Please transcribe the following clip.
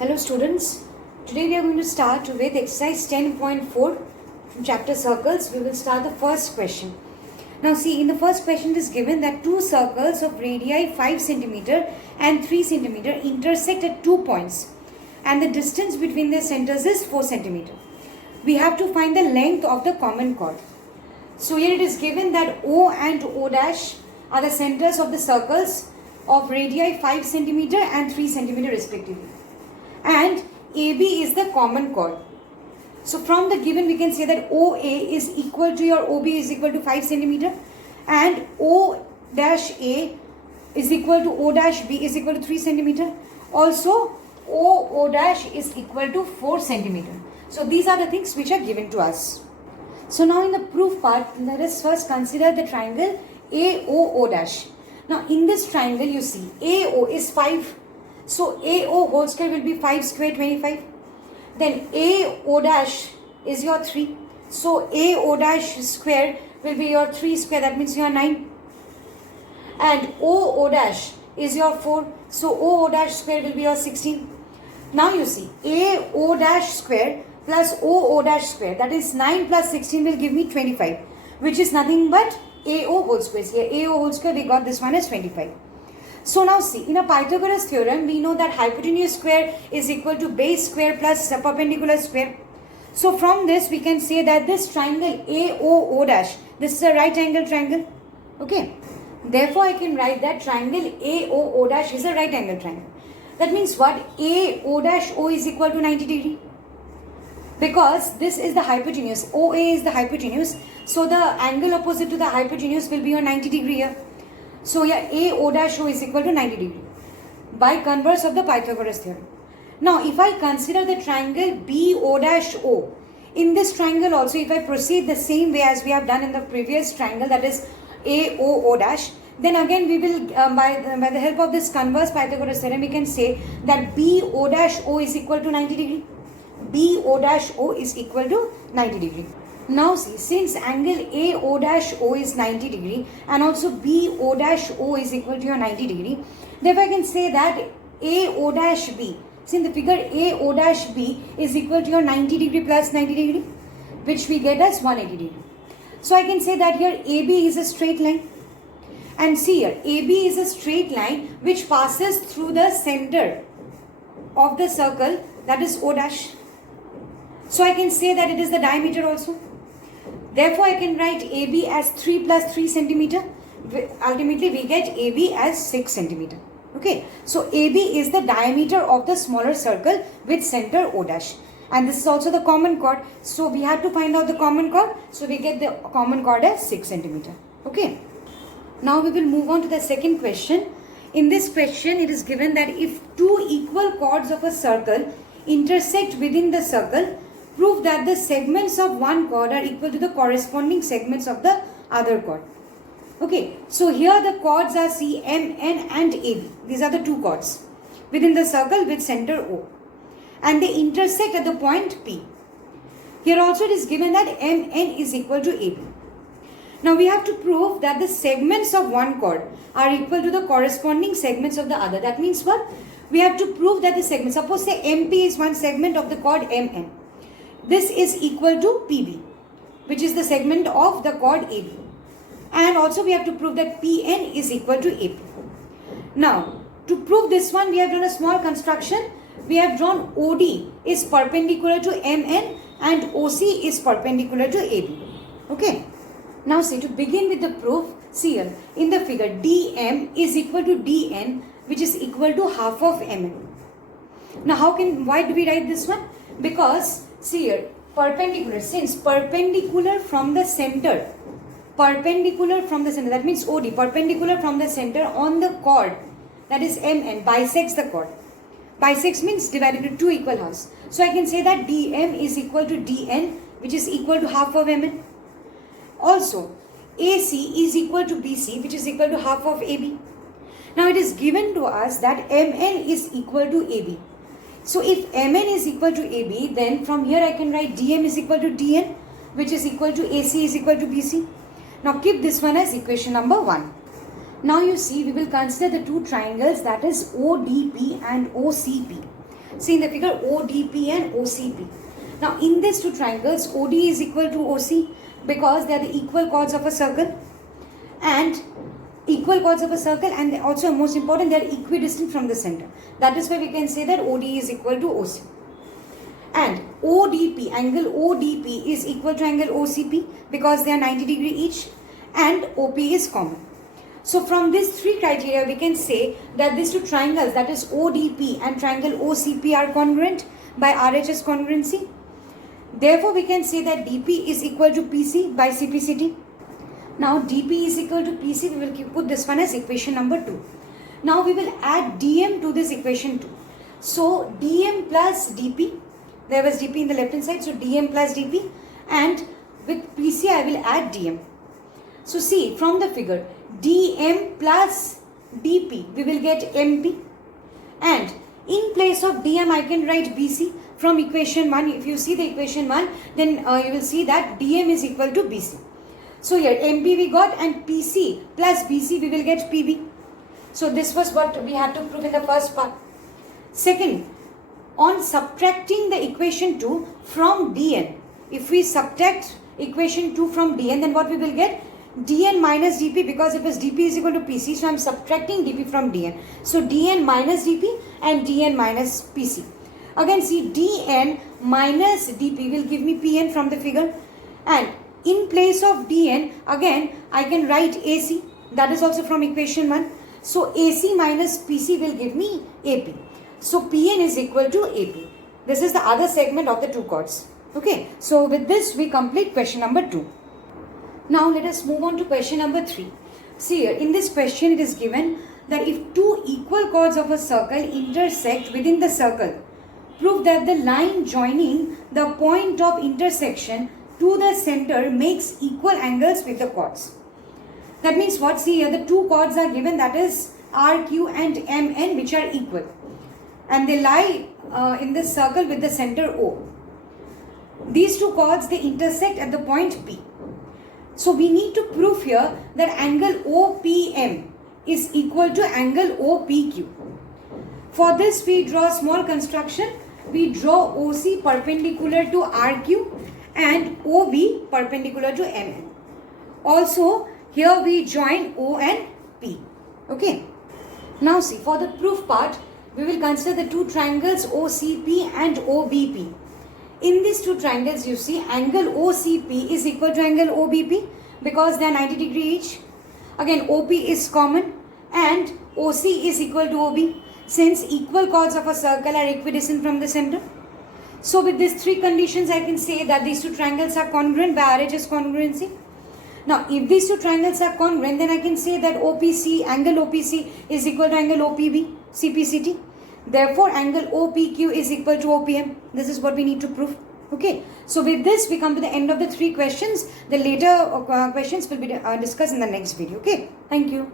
Hello students, today we are going to start with exercise 10.4 from chapter circles. We will start the first question. Now see, in the first question it is given that two circles of radii 5 cm and 3 cm intersect at 2 points and the distance between their centers is 4 cm. We have to find the length of the common chord. So here it is given that O and O dash are the centers of the circles of radii 5 cm and 3 cm respectively. And AB is the common chord. So from the given we can say that OA is equal to your OB is equal to 5 cm and O dash A is equal to O dash B is equal to 3 cm. Also O dash is equal to 4 cm. So these are the things which are given to us. So now in the proof part, let us first consider the triangle AOO dash. Now in this triangle you see AO is 5. So AO whole square will be 5 square 25. Then AO dash is your 3. So AO dash square will be your 3 square, that means your 9. And OO dash is your 4. So OO dash square will be your 16. Now you see AO dash square plus OO dash square, that is 9 plus 16 will give me 25, which is nothing but AO whole square. Here AO whole square we got this one as 25. So now see, in a Pythagoras theorem, we know that hypotenuse square is equal to base square plus perpendicular square. So from this, we can say that this triangle AOO dash, this is a right angle triangle. Okay. Therefore, I can write that triangle AOO dash is a right angle triangle. That means what? AO dash O is equal to 90 degree. Because this is the hypotenuse. OA is the hypotenuse. So the angle opposite to the hypotenuse will be your 90 degree here. So here AO dash O is equal to 90 degree by converse of the Pythagoras theorem. Now if I consider the triangle BO dash O, in this triangle also if I proceed the same way as we have done in the previous triangle, that is AOO dash, then again we will by the help of this converse Pythagoras theorem we can say that BO dash O is equal to 90 degree. BO dash O is equal to 90 degree. Now see, since angle AO dash O is 90 degree and also BO dash O is equal to your 90 degree, therefore I can say that AO dash B, see in the figure AO dash B is equal to your 90 degree plus 90 degree, which we get as 180 degree. So I can say that here AB is a straight line. And see here, AB is a straight line which passes through the center of the circle, that is O dash. So I can say that it is the diameter also. Therefore, I can write AB as 3 plus 3 centimeter. Ultimately, we get AB as 6 centimeter. Okay. So, AB is the diameter of the smaller circle with center O dash. And this is also the common chord. So, we have to find out the common chord. So, we get the common chord as 6 centimeter. Okay. Now, we will move on to the second question. In this question, it is given that if two equal chords of a circle intersect within the circle, prove that the segments of one chord are equal to the corresponding segments of the other chord. Okay, so here the chords are C, M, N and AB. These are the two chords within the circle with center O. And they intersect at the point P. Here also it is given that M, N is equal to AB. Now we have to prove that the segments of one chord are equal to the corresponding segments of the other. That means what? We have to prove that the segment, suppose say MP is one segment of the chord MN. This is equal to PB, which is the segment of the chord AB. And also we have to prove that PN is equal to AP. Now, to prove this one, we have done a small construction. We have drawn OD is perpendicular to MN and OC is perpendicular to AB. Okay. Now see, to begin with the proof, see here, in the figure DM is equal to DN, which is equal to half of MN. Now why do we write this one? Because see here, perpendicular, since perpendicular from the center, that means OD, perpendicular from the center on the chord, that is MN, bisects the chord. Bisects means divided into two equal halves. So I can say that DM is equal to DN, which is equal to half of MN. Also, AC is equal to BC, which is equal to half of AB. Now it is given to us that MN is equal to AB. So if MN is equal to AB, then from here I can write DM is equal to DN, which is equal to AC is equal to BC. Now keep this one as equation number 1. Now you see, we will consider the two triangles, that is ODP and OCP. See in the figure ODP and OCP. Now in these two triangles, OD is equal to OC because they are the equal chords of a circle, and also most important, they are equidistant from the center. That is why we can say that OD is equal to OC. And ODP, angle ODP is equal to angle OCP because they are 90 degree each, and OP is common. So from these three criteria, we can say that these two triangles, that is ODP and triangle OCP, are congruent by RHS congruency. Therefore, we can say that DP is equal to PC by CPCT. Now, DP is equal to PC. We will put this one as equation number 2. Now, we will add DM to this equation 2. So, DM plus DP. There was DP in the left hand side. So, DM plus DP. And with PC, I will add DM. So, see from the figure, DM plus DP, we will get MP. And in place of DM, I can write BC from equation 1. If you see the equation 1, then you will see that DM is equal to BC. So here MP we got, and PC plus BC we will get PB. So this was what we had to prove in the first part. Second, on subtracting the equation 2 from DN, if we subtract equation 2 from DN, then what we will get? DN minus DP, because it was DP is equal to PC, so I am subtracting DP from DN. So DN minus DP and DN minus PC. Again see, DN minus DP will give me PN from the figure, and in place of DN, again I can write AC, that is also from equation 1. So AC minus PC will give me AP. So PN is equal to AP. This is the other segment of the two chords. Okay, so with this we complete question number 2. Now let us move on to question number 3. See here, in this question it is given that if two equal chords of a circle intersect within the circle, prove that the line joining the point of intersection to the center makes equal angles with the chords. That means what? See here, the two chords are given, that is RQ and MN, which are equal, and they lie in this circle with the center O. These two chords, they intersect at the point P. So we need to prove here that angle OPM is equal to angle OPQ. For this we draw a small construction. We draw OC perpendicular to RQ and OB perpendicular to MN. Also here we join O and P. Okay. Now see, for the proof part, we will consider the two triangles OCP and OBP. In these two triangles, you see angle OCP is equal to angle OBP because they are 90 degree each. Again OP is common and OC is equal to OB, since equal chords of a circle are equidistant from the center. So with these three conditions, I can say that these two triangles are congruent by RHS congruency. Now if these two triangles are congruent, then I can say that OPC, angle OPC is equal to angle OPB, CPCT. Therefore angle OPQ is equal to OPM. This is what we need to prove. Okay, so with this we come to the end of the 3 questions. The later questions will be discussed in the next video. Okay, thank you.